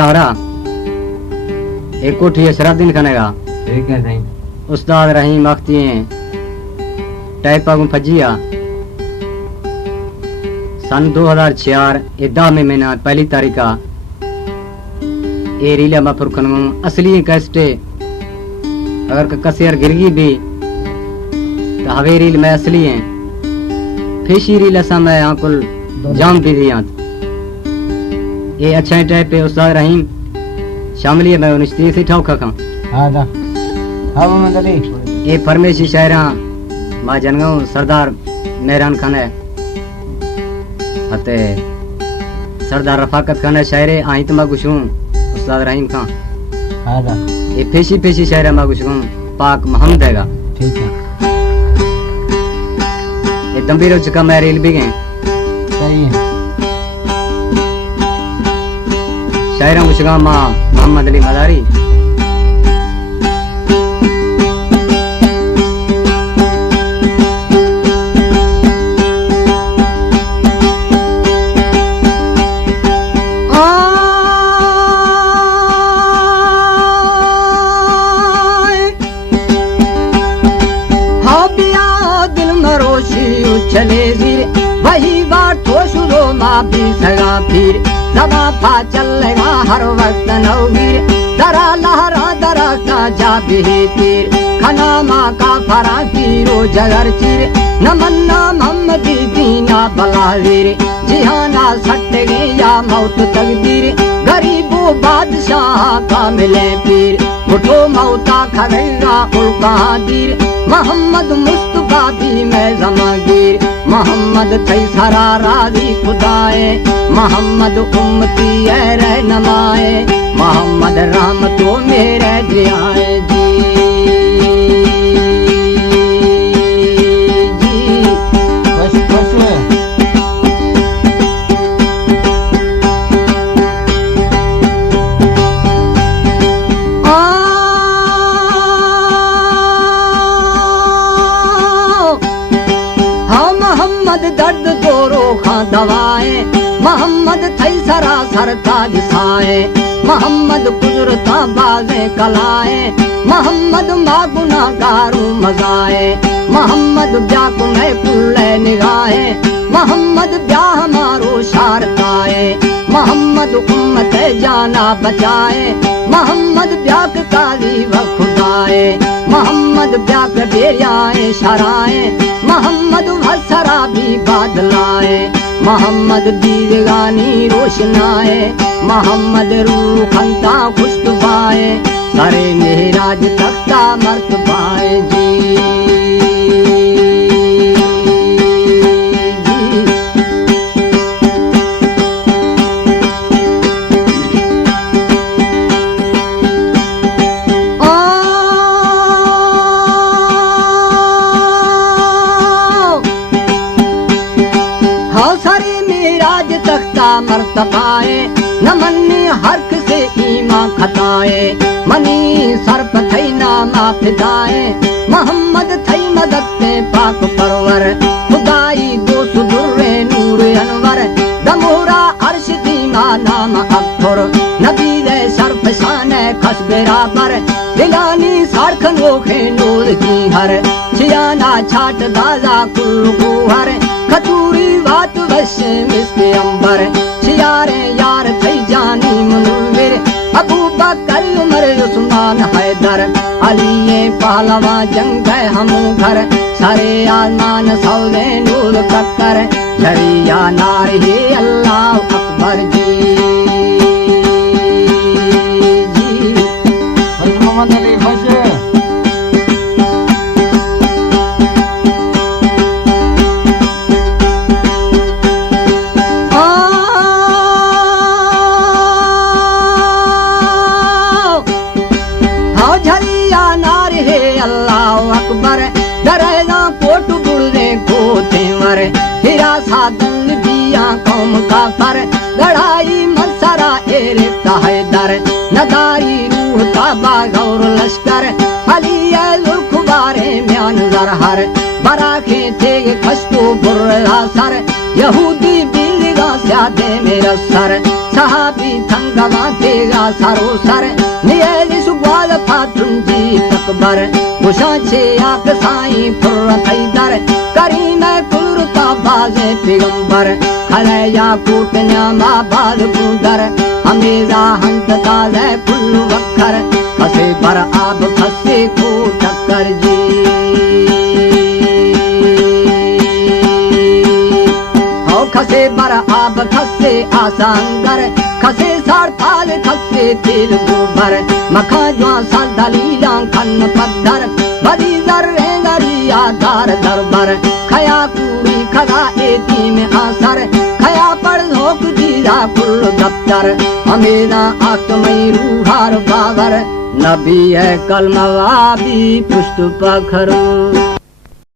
शाहरा एक कोठी है शराबदीन खाने का। ठीक है सही। उस्ताद रहीम अख्ती टाइपा को फजिया सन 2004 10 में महीना 1 तारीख का ये रीला मा फुरखन असली कैस्टे अगर कसेर गिरगी भी तो हवे रील में असली है फेशी रील असा मैं यहाँ कुल जाम भी दिया ये अच्छा टाइप पे उस्ताद रहीम शामिल है मैं उन्नीस से ठोका खां। हाँ दा हाँ मैं दली ये फरमेशी शायरा मां जनगांव सरदार मेहरान खान है अते सरदार रफाकत खान है शायरे आई तो मैं कुछ हूँ उस्ताद रहीम खां। हाँ दा ये फेशी शायरा मैं कुछ हूँ पाक मोहम्मद हैगा। ठीक है ये दम्बीरो चुका मैं रेल भी गए सही है। शायरा कुछ मां मोहम्मद अली मदारी चले जीरे वही बार तो शुरू माँ भी सगा फिर दबा पा चलेगा हर वक्त नौवीर दरा लहरा दरा का जा भी तीर खना माँ का फरा तीरो जगर चिर नमन्ना मोहम्मदी दीना बलावीर जिहाना सट गए या मौत तकदीर गरीबों बादशाह का मिले पीर उठो मौता खरेगा उल्का दीर मोहम्मद मुस्तफा भी मैं जमागीर मोहम्मद थई सारा राजी खुदाए मोहम्मद उम्मती है रहनुमाए मोहम्मद राम तो मेरे जियाए जी खुश खुश दर्द दोरो खां दवाए मोहम्मद थई सरासर ताज साए मोहम्मद कुदरता बाजे कलाए मोहम्मद मां गुनाहगारू मजाए मोहम्मद ब्याकुने कुल्ले निगाहे मोहम्मद ब्याह मारो शारताए मोहम्मद उम्मत जाना बचाए मोहम्मद ब्याक काली व खुदाए मोहम्मद ब्याक बेरियाए शराए मोहम्मद हसरा भी बादलाए मोहम्मद दीदगानी रोशनाए मोहम्मद रूह खंता खुशबाए सारे मेहराज तख्ता मर्तबाए जी मर्तबाए न मन्नी हर्क से ईमा खताए मनी सरप थई नामा फिदाए मोहम्मद थई मदद ते पाक परवर खुदाई दो सुदुर्रे नूर अनवर दमोरा अर्श दीमा नाम अखर नबी दे सरफ शान खस बराबर दिलानी सारख नोखे नूर जी हर छियाना छाट दाजा कुल कुहर खतूरी वात वश्य मिसके अंबर छियारे यार थई जानी मुनव्विर अबू बकर उमर उस्मान हैदर अली पहलवा जंग हम घर सारे आसमान सौदे नूर कक्कर झरिया नार ही अल्लाह अकबर जी मोहम्मद अली खुश हिरा सादन दिया कौम का फर लड़ाई मसरा एरे हैदर नदारी रूह ताबा गौर लश्कर अली खुबारे म्यान जरहर बराखे थे खस्तो बुर्रा सर यहूदी बिलगा स्यादे मेरा सर सहा भी थंगवा देगा सारो सर नियली सुग्वाल फाटुंजी तकबर गुशा छे आक साई फुर थैदर करी मैं कुलरता बाजे पैगंबर खले या कूट न्यामा बाल कुदर हमेजा हंत ताले फुल्लू वखर फसे पर आब फसे को टक्कर जी खसे बर आब खसे आसांगर खसे सार थाल खसे तेल गोबर मखा ज्वा साल दलीला खन पत्थर बदी जर रेंगरिया दार दरबर खया कूड़ी खगा एती में आसर खया पर धोक दीजा कुल दफ्तर हमेना आत्मई रूहार बाबर नबी है कलमवा भी पुष्ट पखरू